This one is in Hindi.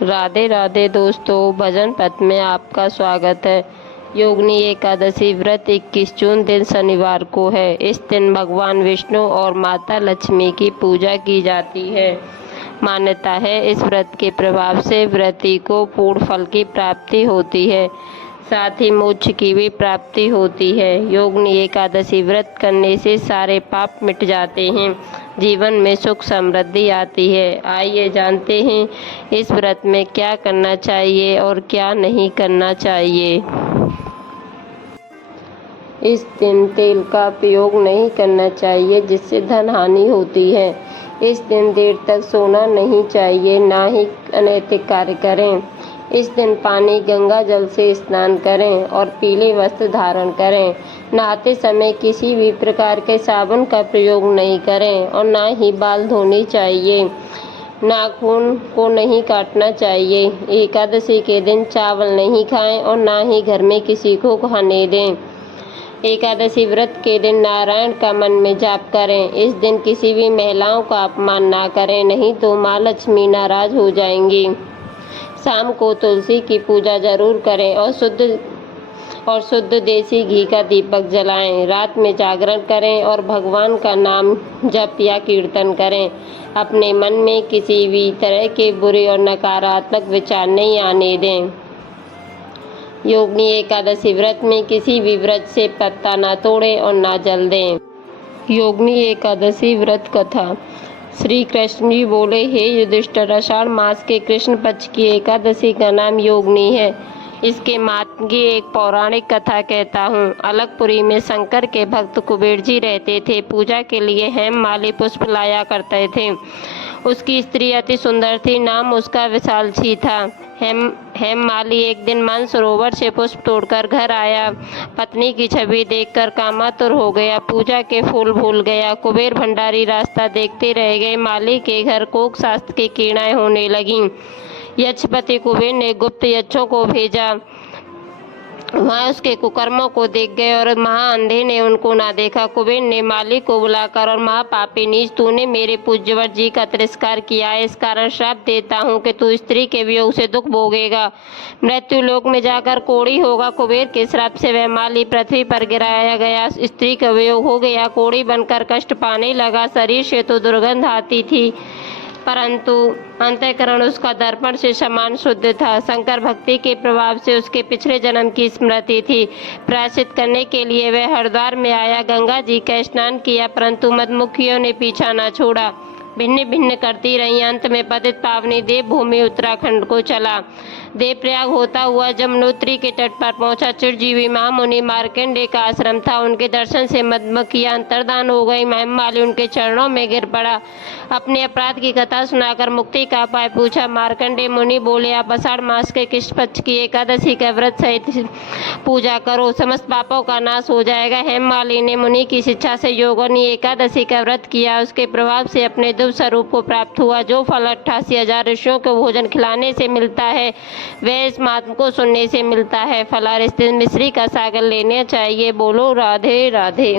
राधे राधे दोस्तों, भजन पथ में आपका स्वागत है। योगिनी एकादशी व्रत 21 जून दिन शनिवार को है। इस दिन भगवान विष्णु और माता लक्ष्मी की पूजा की जाती है। मान्यता है इस व्रत के प्रभाव से व्रती को पूर्ण फल की प्राप्ति होती है, साथ ही मोक्ष की भी प्राप्ति होती है। योगिनी एकादशी व्रत करने से सारे पाप मिट जाते हैं, जीवन में सुख समृद्धि आती है। आइए जानते हैं इस व्रत में क्या करना चाहिए और क्या नहीं करना चाहिए। इस दिन तेल का प्रयोग नहीं करना चाहिए, जिससे धन हानि होती है। इस दिन देर तक सोना नहीं चाहिए, ना ही अनैतिक कार्य करें। इस दिन पानी गंगा जल से स्नान करें और पीले वस्त्र धारण करें। नहाते समय किसी भी प्रकार के साबुन का प्रयोग नहीं करें और ना ही बाल धोने चाहिए। नाखून को नहीं काटना चाहिए। एकादशी के दिन चावल नहीं खाएं और ना ही घर में किसी को खाने दें। एकादशी व्रत के दिन नारायण का मन में जाप करें। इस दिन किसी भी महिलाओं का अपमान ना करें, नहीं तो माँ लक्ष्मी नाराज हो जाएंगी। शाम को तुलसी की पूजा जरूर करें और शुद्ध देसी घी का दीपक जलाएं। रात में जागरण करें और भगवान का नाम जप या कीर्तन करें। अपने मन में किसी भी तरह के बुरे और नकारात्मक विचार नहीं आने दें। योगिनी एकादशी व्रत में किसी भी व्रत से पत्ता ना तोड़ें और ना जल दें। योगिनी एकादशी व्रत कथा। श्री कृष्ण जी बोले, हे युधिष्ठिर, आषाढ़ मास के कृष्ण पक्ष की एकादशी का नाम योगिनी है। इसके महात्म्य की एक पौराणिक कथा कहता हूँ। अलकपुरी में शंकर के भक्त कुबेर जी रहते थे। पूजा के लिए हेममाली पुष्प लाया करते थे। उसकी स्त्री अति सुंदर थी, नाम उसका विशालक्षी था। हेममाली एक दिन मानसरोवर से पुष्प तोड़कर घर आया। पत्नी की छवि देखकर कामातुर हो गया, पूजा के फूल भूल गया। कुबेर भंडारी रास्ता देखते रह गए। माली के घर कोक शास्त्र की किरणाएं होने लगीं। यक्षपति कुबेर ने गुप्त यक्षों को भेजा। वहाँ उसके कुकर्मों को देख गए और महाअंधे ने उनको ना देखा। कुबेर ने माली को बुलाकर, और महापापी नीच, तूने मेरे पूज्यवर जी का तिरस्कार किया है, इस कारण श्राप देता हूँ कि तू स्त्री के वियोग से दुख भोगेगा, मृत्यु लोक में जाकर कोढ़ी होगा। कुबेर के श्राप से वह माली पृथ्वी पर गिराया गया। स्त्री का वियोग हो गया, कोढ़ी बनकर कष्ट पाने लगा। शरीर से तो दुर्गंध आती थी, परंतु अंतःकरण उसका दर्पण से समान शुद्ध था। शंकर भक्ति के प्रभाव से उसके पिछले जन्म की स्मृति थी। प्रायश्चित करने के लिए वह हरिद्वार में आया। गंगा जी का स्नान किया, परंतु मदमुखियों ने पीछा न छोड़ा। भिन्न भिन्न करती रही। अंत में पतित पावनी देवभूमि उत्तराखंड को चला। देवप्रयाग होता हुआ जमुनोत्री के तट पर पहुंचा। चिरजीवी महामुनि मार्कंडेय का आश्रम था। उनके दर्शन से मधुमक्खियां अंतर्धान हो गई। हेममाली उनके चरणों में गिर पड़ा। अपने अपराध की कथा सुनाकर मुक्ति का उपाय पूछा। मार्कंडेय मुनि बोले, आप आषाढ़ मास के कृष्ण पक्ष की एकादशी का व्रत सहित पूजा करो, समस्त पापों का नाश हो जाएगा। हेममाली ने मुनि की शिक्षा से योगिनी एकादशी का व्रत किया। उसके प्रभाव से अपने दिव्य स्वरूप को प्राप्त हुआ। जो फल 88,000 ऋषियों को भोजन खिलाने से मिलता है, वह इस महात्म को सुनने से मिलता है। फलाहार स्थित मिश्री का सागर लेना चाहिए। बोलो राधे राधे।